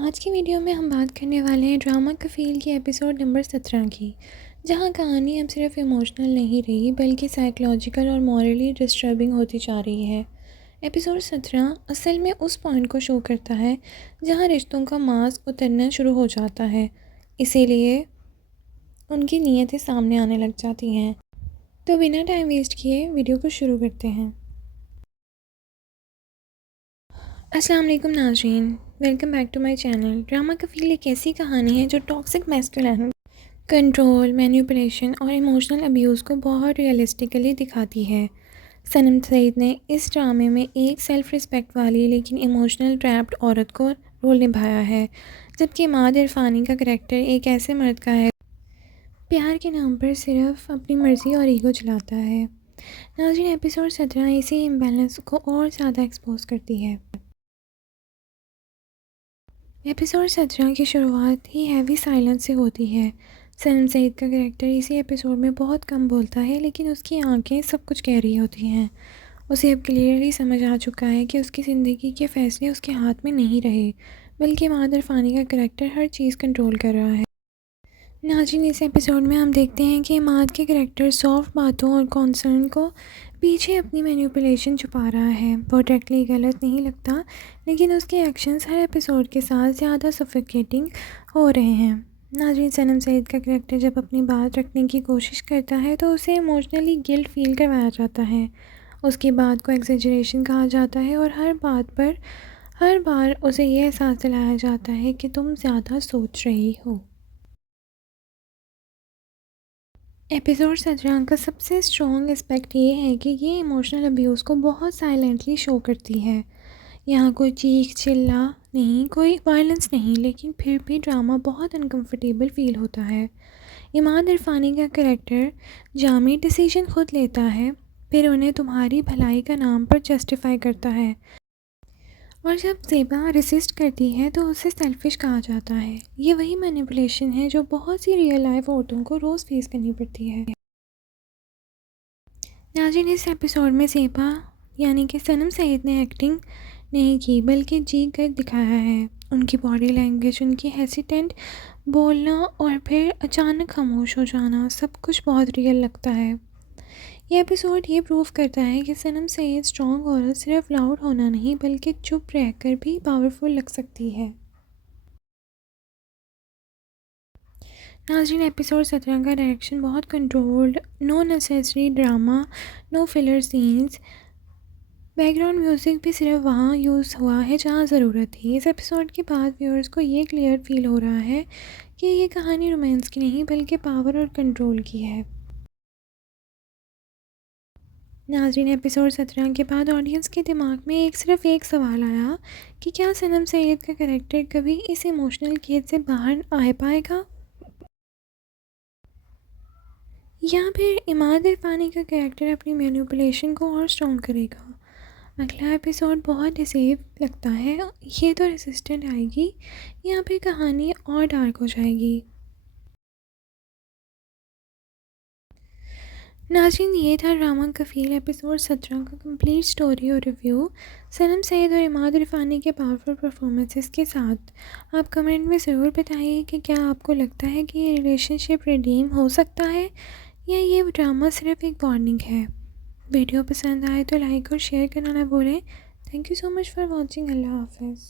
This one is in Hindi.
आज की वीडियो में हम बात करने वाले हैं ड्रामा कफील की एपिसोड नंबर 17 की, जहां कहानी अब सिर्फ इमोशनल नहीं रही बल्कि साइकोलॉजिकल और मॉरली डिस्टर्बिंग होती जा रही है। एपिसोड 17 असल में उस पॉइंट को शो करता है जहां रिश्तों का मास्क उतरना शुरू हो जाता है, इसीलिए उनकी नीयतें सामने आने लग जाती हैं। तो बिना टाइम वेस्ट किए वीडियो को शुरू करते हैं। अस्सलाम वालेकुम नाज़रीन, welcome back to my channel. Drama Kafeel एक ऐसी कहानी है जो टॉक्सिक मैस्कुलिनिटी, कंट्रोल, मैनिपुलेशन और इमोशनल अब्यूज़ को बहुत रियलिस्टिकली दिखाती है। सनम सईद ने इस ड्रामे में एक सेल्फ रिस्पेक्ट वाली लेकिन इमोशनल ट्रैप्ड औरत को रोल निभाया है, जबकि इमाद इरफानी का करैक्टर एक ऐसे मर्द का है प्यार के नाम पर सिर्फ अपनी मर्ज़ी और ईगो चलाता है। नाज़रीन, एपिसोड 17 इसी इम्बैलेंस को और ज़्यादा एक्सपोज करती है। एपिसोड 17 की शुरुआत ही हैवी साइलेंस से होती है। सनम सईद का कैरेक्टर इसी एपिसोड में बहुत कम बोलता है, लेकिन उसकी आंखें सब कुछ कह रही होती हैं। उसे अब क्लियरली समझ आ चुका है कि उसकी ज़िंदगी के फ़ैसले उसके हाथ में नहीं रहे, बल्कि इमाद इरफानी का कैरेक्टर हर चीज़ कंट्रोल कर रहा है। नाज़रीन, इस एपिसोड में हम देखते हैं कि इमाद के करैक्टर सॉफ्ट बातों और कॉन्सर्न को पीछे अपनी मैनिपुलेशन छुपा रहा है। वो डायरेक्टली गलत नहीं लगता, लेकिन उसके एक्शंस हर एपिसोड के साथ ज़्यादा सफोकेटिंग हो रहे हैं। नाज़रीन, सनम सईद का करैक्टर जब अपनी बात रखने की कोशिश करता है तो उसे इमोशनली गिल्ट फील करवाया जाता है। उसकी बात को एग्जेजरेशन कहा जाता है और हर बात पर हर बार उसे ये एहसास दिलाया जाता है कि तुम ज़्यादा सोच रही हो। एपिसोड 17 का सबसे स्ट्रॉन्ग एस्पेक्ट ये है कि ये इमोशनल अब्यूज़ को बहुत साइलेंटली शो करती है। यहाँ कोई चीख चिल्ला नहीं, कोई वायलेंस नहीं, लेकिन फिर भी ड्रामा बहुत अनकंफर्टेबल फील होता है। इमाद इरफानी का कैरेक्टर जामी डिसीजन खुद लेता है, फिर उन्हें तुम्हारी भलाई का नाम पर जस्टिफाई करता है, और जब ज़ेबा रेसिस्ट करती है तो उसे सेल्फिश कहा जाता है। ये वही मैनिपुलेशन है जो बहुत सी रियल लाइफ औरतों को रोज़ फेस करनी पड़ती है। नाज़रीन, इस एपिसोड में ज़ेबा यानी कि सनम सईद ने एक्टिंग नहीं की बल्कि जी कर दिखाया है। उनकी बॉडी लैंग्वेज, उनकी हेसिटेंट बोलना और फिर अचानक खामोश हो जाना, सब कुछ बहुत रियल लगता है। ये एपिसोड ये प्रूव करता है कि सनम सईद स्ट्रॉन्ग औरत सिर्फ लाउड होना नहीं बल्कि चुप रहकर भी पावरफुल लग सकती है। नाज़रीन, एपिसोड 17 का डायरेक्शन बहुत controlled, no necessary drama, no filler scenes, background music भी सिर्फ वहाँ यूज़ हुआ है जहाँ ज़रूरत थी। इस एपिसोड के बाद व्यूअर्स को ये क्लियर फील हो रहा है कि ये कहानी रोमांस की नहीं बल्कि पावर और कंट्रोल की है। नाज़रीन, एपिसोड 17 के बाद ऑडियंस के दिमाग में सिर्फ एक सवाल आया कि क्या सनम सईद का कैरेक्टर कभी इस इमोशनल केज से बाहर आ पाएगा, या फिर इमाद इरफानी का कैरेक्टर अपनी मैनिपुलेशन को और स्ट्रॉन्ग करेगा। अगला एपिसोड बहुत डिसेव लगता है। ये तो रेसिस्टेंट आएगी या फिर कहानी और डार्क हो जाएगी। नाज़रीन, ये था ड्रामा कफील एपिसोड 17 का कंप्लीट स्टोरी और रिव्यू। सनम सईद और इमाद इरफानी के पावरफुल परफॉर्मेंसेस के साथ आप कमेंट में ज़रूर बताइए कि क्या आपको लगता है कि ये रिलेशनशिप रिडीम हो सकता है, या ये ड्रामा सिर्फ एक वार्निंग है। वीडियो पसंद आए तो लाइक और शेयर करना ना भूलें। Thank you so much for watching. अल्लाह हाफ़िज़।